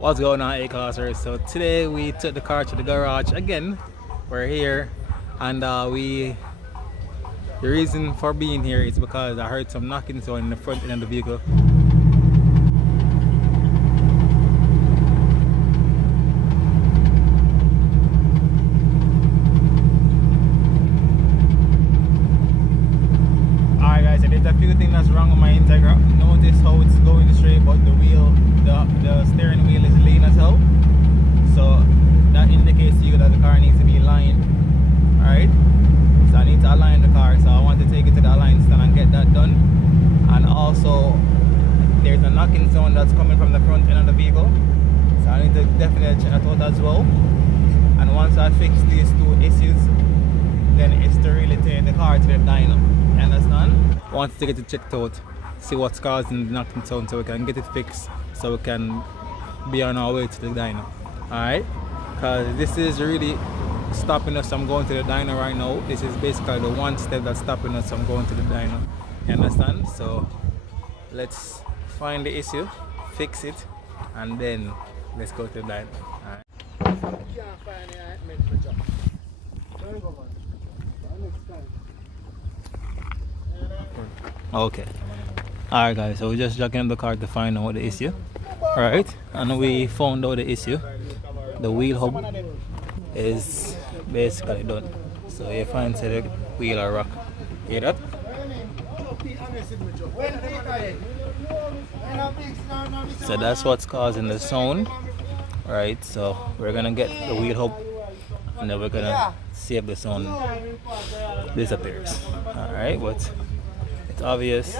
What's going on, A-Classers? So today we took the car to the garage again. We're here, and the reason for being here is because I heard some knocking sound in the front end of the vehicle. Alright guys, so there's a few things that's wrong with my Integra. Notice how it's going straight, but the steering wheel is lean as hell. So that indicates to you that the car needs to be aligned. Alright? So I need to align the car. So I want to take it to the align stand and get that done. And also there's a knocking sound that's coming from the front end of the vehicle. So I need to definitely check that out as well. And once I fix these two issues, then it's to really take the car to the dyno. You understand? Once to get it checked out, see what's causing the knocking sound so we can get it fixed, so we can be on our way to the dyno. Alright? Because this is really stopping us from going to the dyno right now. This is basically the one step that's stopping us from going to the dyno. You understand? So let's find the issue, fix it, and then let's go to the dyno. Alright? Okay. Alright guys, so we just jacking the car to find out what the issue. Alright, and we found out the issue. The wheel hub is basically done. So you find the wheel are rock. Hear that? So that's what's causing the sound. Right, so we're gonna get the wheel hub and then we're gonna see if the sound disappears. Alright, but it's obvious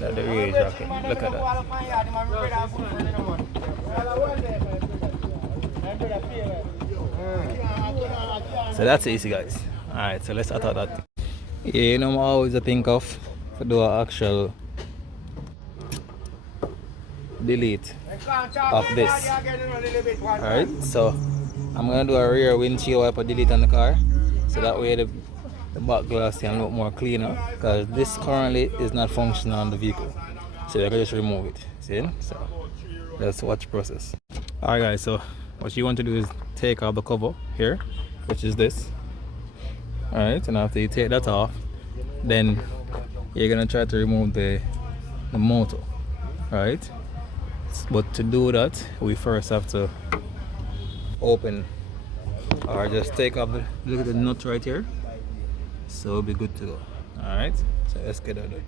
that the rear is rocking. Look at that. So that's easy, guys. Alright, so let's attack that. Yeah, you know, I always think of to do an actual delete of this. Alright, so I'm gonna do a rear windshield wiper delete on the car, so that way the back glass can look more cleaner, because this currently is not functional on the vehicle. So I can just remove it. See? So let's watch the process. Alright guys, so what you want to do is take off the cover here, which is this. Alright, and after you take that off, then you're gonna try to remove the motor. Right? But to do that, we first have to open or just take off look at the nut right here. So it'll be good to go. Alright, so let's get that done.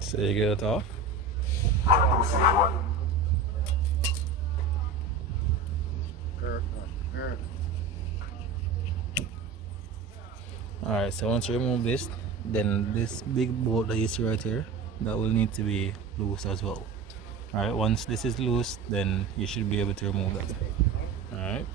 So you get it off. Alright, so once you remove this, then this big bolt that you see right here, that will need to be loose as well. Alright, once this is loose, then you should be able to remove that. Alright.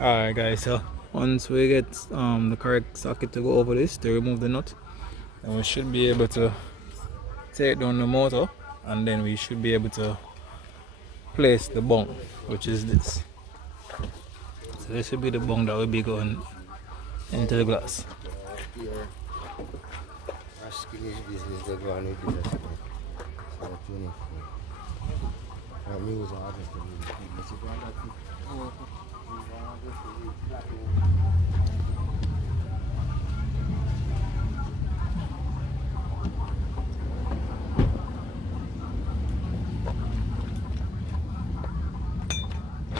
Alright guys, so once we get the correct socket to go over this to remove the nut, then we should be able to take down the motor, and then we should be able to place the bung, which is this. So this should be the bung that will be going into the glass.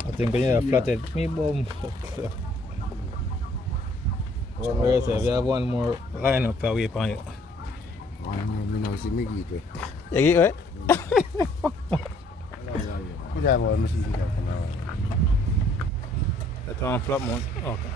I think I need a flathead. Me bomb. If you have one more line up for wait on you. One more, me now see me get it. You get it? Good job, boy. Me see you there for now. That's on flop mode. Okay.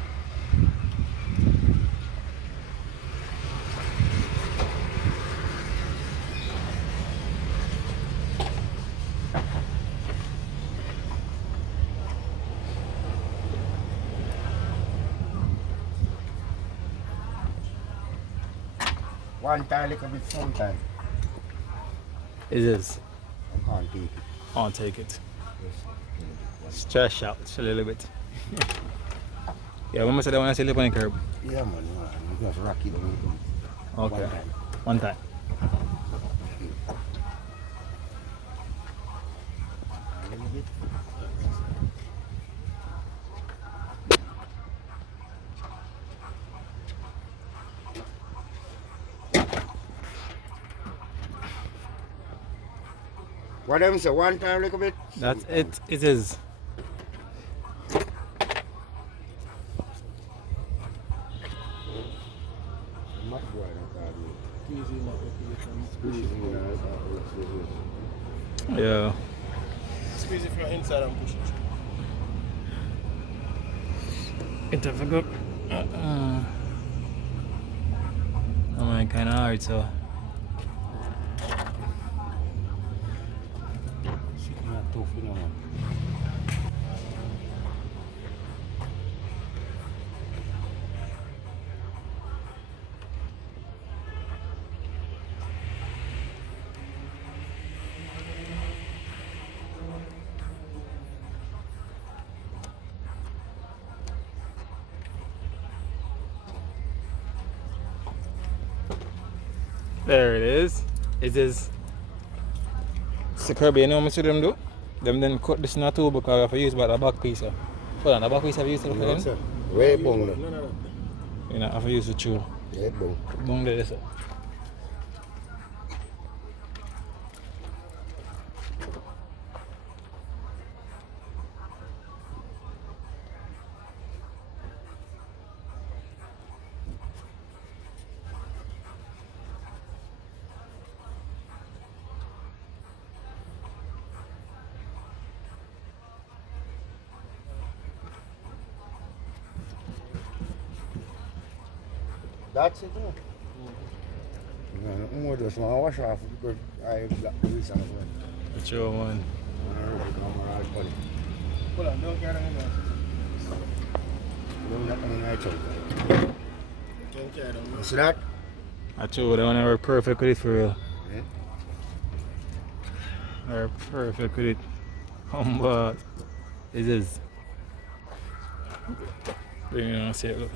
One time, like a bit sometime. It is. I can't take it. I'll take it. Just Stretch out a little bit. Yeah, when I said I want to sleep on the curb. yeah, man. You just rock it down. Okay. One time. One time. A little bit. What them say? One time, like a bit. That's it. It is. Yeah. Squeeze it from inside and push it. It's difficult. I mean, kind of hard, so. Shit, not tough, you know, man. There it is. It is. So Kirby, you know what them do? Them then cut this not too because I have to use about the back piece. Hold on, the back piece have you used to look No, at sir. Way bong, no. You know, I have to use the tool. Way bong. Bung there, sir. That's it, no? I'm just want to wash off because I got the reason of it. That's your one. Hold on, don't carry them. Don't let them in my choke. Don't carry them. You see that? That's your one. They were perfect with it for real. Yeah. They're perfect with it. But it is. Bring it on, see it, look.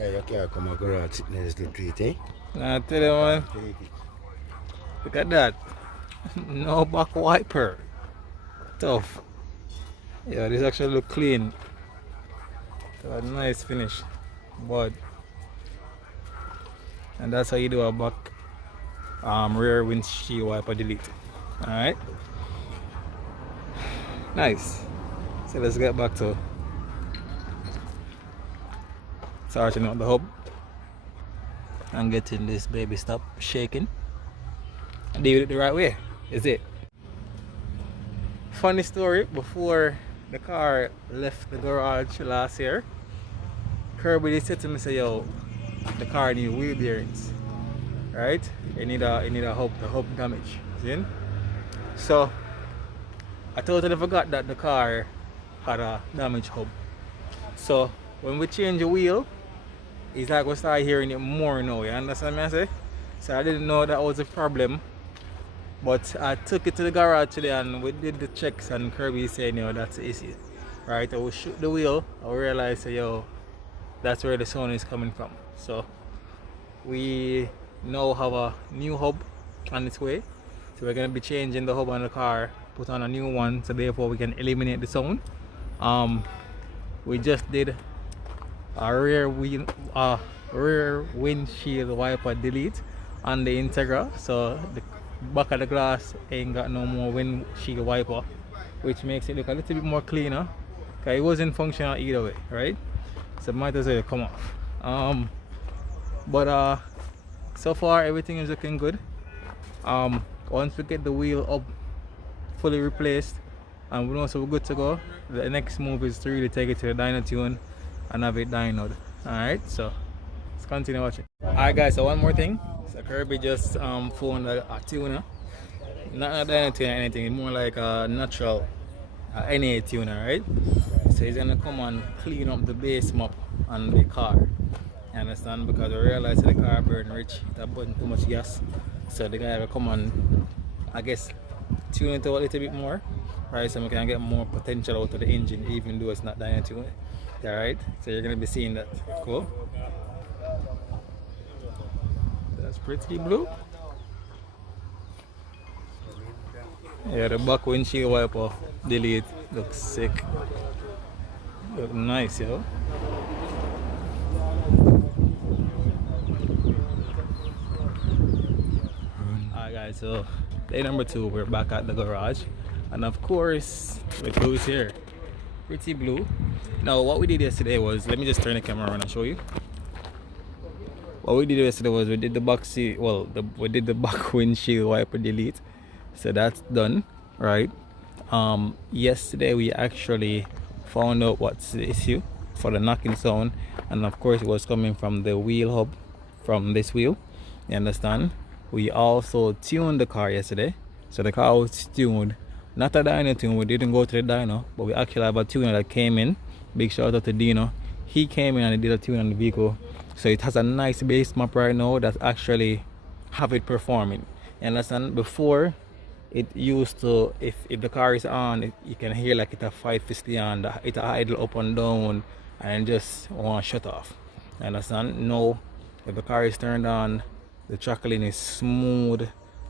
You can't come and go around sitting in this little treat, eh? Nah, I tell you, man. Look at that. No back wiper. Tough. Yeah, this actually look clean. So a nice finish. But and that's how you do a back rear windshield wiper delete. Alright. Nice. So let's get back to starting out the hub and getting this baby stop shaking and do it the right way. Is it? Funny story, before the car left the garage last year, Kirby said to me, say, yo, the car need wheel bearings, right? You need a hub, the hub damage. See? So I totally forgot that the car had a damaged hub. So when we change the wheel, it's like we start hearing it more now, you understand me I say? So I didn't know that was a problem. But I took it to the garage today and we did the checks and Kirby said, you know, that's the issue. Right? I will shoot the wheel, I realized, yo, that's where the sound is coming from. So we now have a new hub on its way. So we're gonna be changing the hub on the car, put on a new one, so therefore we can eliminate the sound. We just did a rear windshield wiper delete on the Integra, so the back of the glass ain't got no more windshield wiper, which makes it look a little bit more cleaner because it wasn't functional either way, right? so might as well come off. But so far everything is looking good. Once we get the wheel up fully replaced and we know so we're good to go, the next move is to really take it to the dyno tune and have it dynoed. Alright, so let's continue watching. Alright guys, so one more thing. So Kirby just phoned a tuner. Not a dyno tuner or anything, it's more like a natural NA tuner, right? So he's gonna come and clean up the base map on the car. You understand? Because we realized the car burn rich, that burn too much gas. So the guy will come and I guess tune it a little bit more, right? So we can get more potential out of the engine even though it's not dyno tuned. Alright? So you're gonna be seeing that. Cool. That's pretty blue. Yeah, the back windshield wiper delete looks sick. Look nice, yo. Alright guys, so day number 2, we're back at the garage. And of course, the blue is here. Pretty blue. Now what we did yesterday was, let me just turn the camera around and show you. What we did yesterday was we did the back seat, we did the back windshield wiper delete. So that's done, right? Yesterday we actually found out what's the issue for the knocking sound, and of course it was coming from the wheel hub, from this wheel. You understand? We also tuned the car yesterday, so the car was tuned, not a dyno tune. We didn't go to the dyno, but we actually have a tuner that came in. Big shout out to Dino. He came in and he did a tune on the vehicle, so it has a nice base map right now that actually have it performing. You understand? Before, it used to, if the car is on, you can hear like it a 550 on, it idle up and down and just want to shut off. You understand? No, if the car is turned on, the throttling is smooth,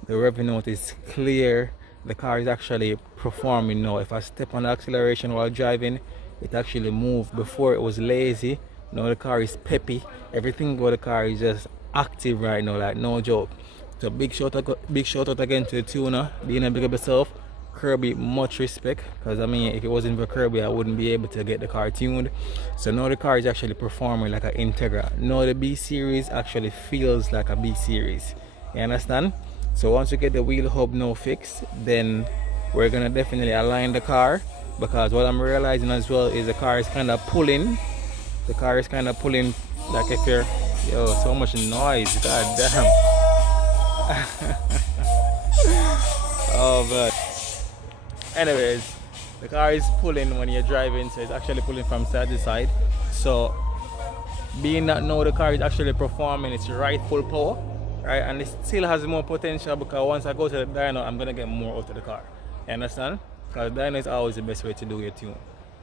the rev note is clear, the car is actually performing now. If I step on the acceleration while driving, it actually moves. Before it was lazy, now the car is peppy, everything about the car is just active right now, like no joke. So big shout out again to the tuner, being a big up yourself. Kirby, much respect, because I mean if it wasn't for Kirby I wouldn't be able to get the car tuned. So now the car is actually performing like an Integra. Now the B series actually feels like a B series. You understand? So once we get the wheel hub now fixed, then we're gonna definitely align the car, because what I'm realizing as well is the car is kind of pulling. The car is kind of pulling, like if you're, yo, so much noise, god damn. Oh man. Anyways, the car is pulling when you're driving, so it's actually pulling from side to side. So being that now the car is actually performing its rightful power, right, and it still has more potential, because once I go to the dyno I'm gonna get more out of the car. You understand? Because dyno is always the best way to do your tune.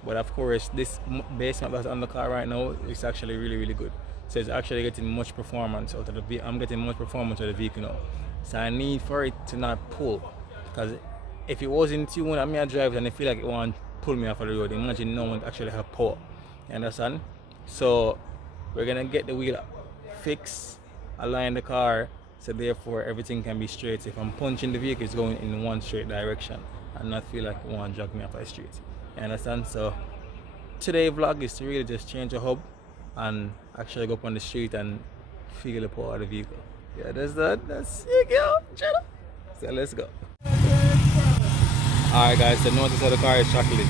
But of course this base map that's on the car right now is actually really good. So it's actually getting much performance out of the vehicle. I'm getting much performance out of the vehicle now. So I need for it to not pull, because if it was in tune and me I drive and I feel like it won't pull me off of the road, imagine no one actually have power. You understand? So we're gonna get the wheel fixed, align the car, so therefore everything can be straight. So if I'm punching the vehicle, it's going in one straight direction and not feel like it won't drag me off the street. You understand? So today's vlog is to really just change the hub and actually go up on the street and feel the power of the vehicle. Yeah, that's it, yo. So let's go. Alright guys, so notice how the car is chocolate.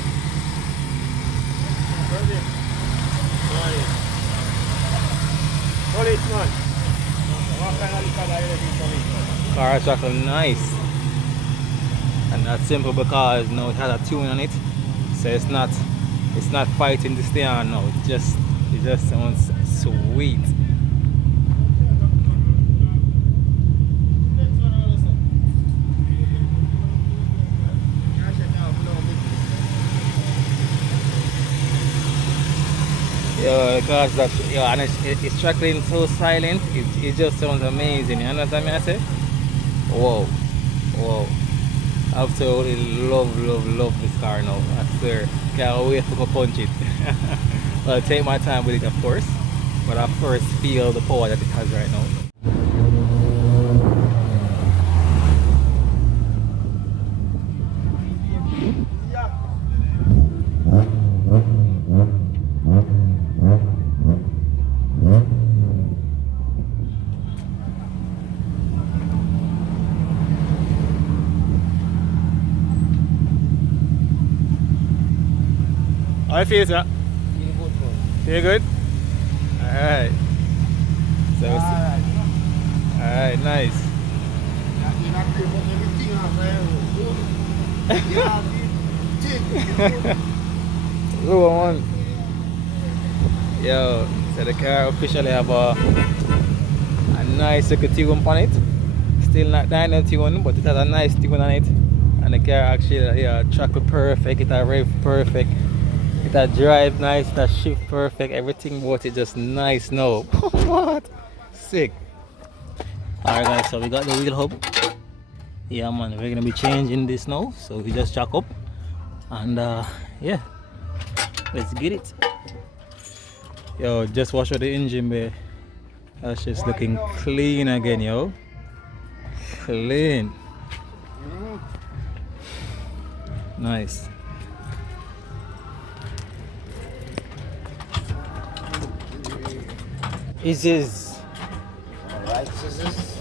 Car is chocolate, nice. And that's simple because now it has a tune on it. So it's not fighting to stay on now. It just sounds sweet. Yo, because that, yo, and it's tracking so silent, it just sounds amazing. You understand me? I say, whoa. I absolutely love this car now. I swear, can't wait to go punch it. Well, take my time with it, of course, but of course feel the power that it has right now. How you feel, sir? Feel good, good. Feel good? Alright. So, Alright. alright, nice. You're not doing everything off there. Yeah, Who won? Yo, so the car officially have a nice little tune on it. Still not dyno tune, but it has a nice tune on it. And the car actually, yeah, track perfect, it a rev perfect, it a drive nice, it a shift perfect, everything about it just nice now. What? Sick. Alright guys, so we got the wheel hub. Yeah man, we're gonna be changing this now, so we just jack up and yeah, let's get it. Yo, just wash out the engine bay. That's just looking clean again, yo. Clean. Nice. Is Alright, scissors.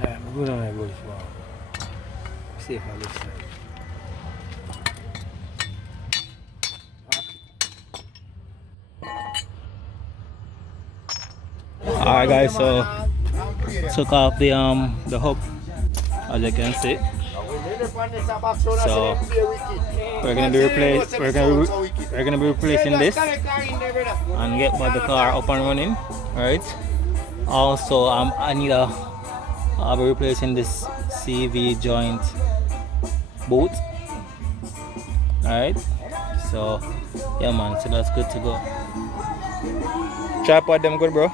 I'm good on my good for safe on this side. Alright guys, so took off the hub, as you can see. So we're gonna be replacing this and get the car up and running, right? Also I'll be replacing this CV joint boot. Alright, so yeah man, so that's good to go. Tripod them good, bro.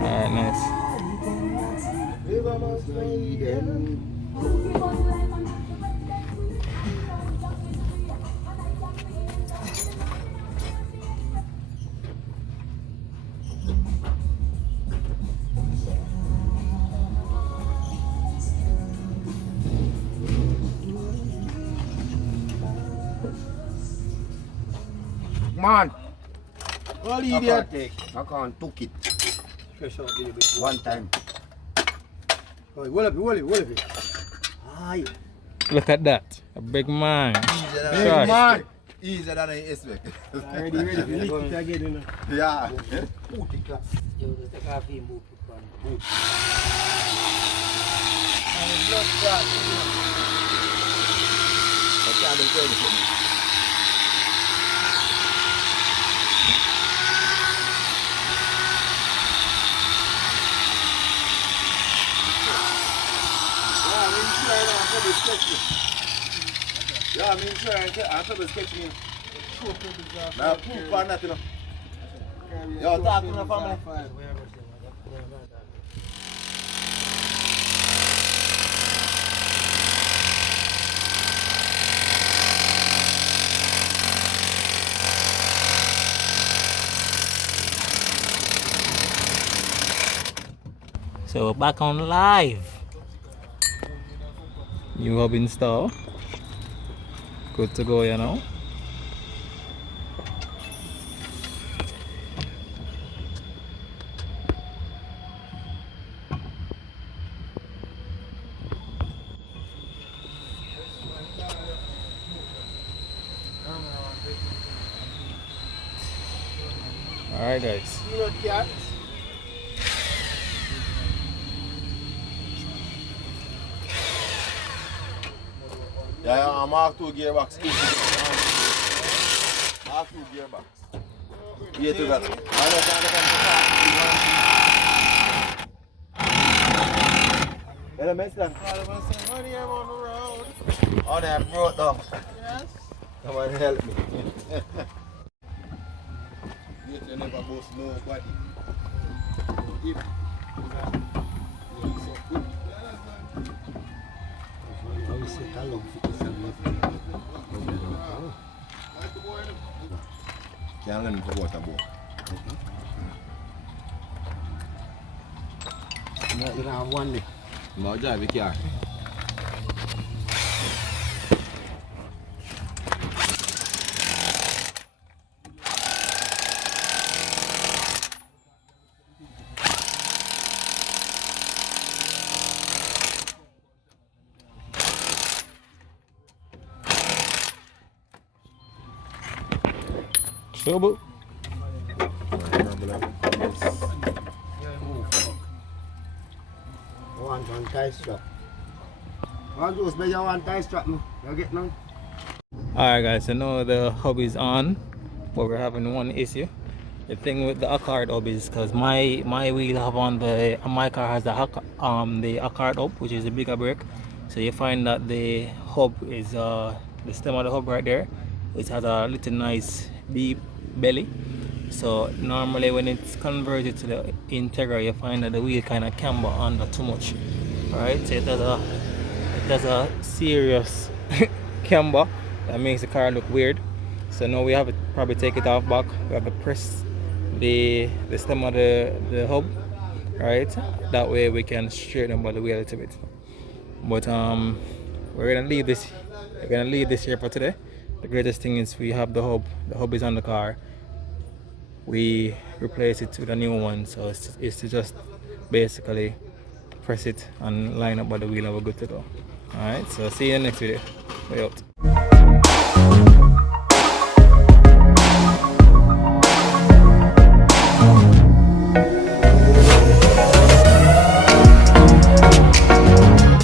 Alright, nice. Man, All I idiot. can't take. I can't took it. One time. What if it? Aye. Look at that, a big man. Big Sure. man. Easier than I expect. Ready. Lift it again, you know. Yeah. Yeah, I mean, sure, I'm probably sketching. Now, poop on that, you know. Yo, talk to the family. So we're back on live. New hub install. Good to go, you know. Alright guys. Yeah, I'm Mark 2 gearbox. Mark 2 gearbox. Yeah, to that. Elements then. Money, I'm on the road. Oh, they have brought down. Yes. Come on, help me. You never boast nobody. Can't learn to water boat. You don't have one there. No, drive the car. Trouble. One tie strap. One goes by your one tie strap, no? You get none? Alright guys, so now the hub is on, but we're having one issue. The thing with the Accord hub is because my wheel have on my car has the Accord hub, which is a bigger brake. So you find that the hub is the stem of the hub right there. It has a little nice deep belly. So normally when it's converted to the Integra, you find that the wheel kind of camber under too much. Alright, so it has a serious camber that makes the car look weird. So now we have to probably take it off back. We have to press the stem of the hub, right? That way we can straighten up the wheel a little bit. But we're gonna leave this. We're gonna leave this here for today. The greatest thing is we have the hub. The hub is on the car. We replace it with a new one, so it's to just basically press it and line up by the wheel and we're good to go. Alright, so see you in the next video. Way out.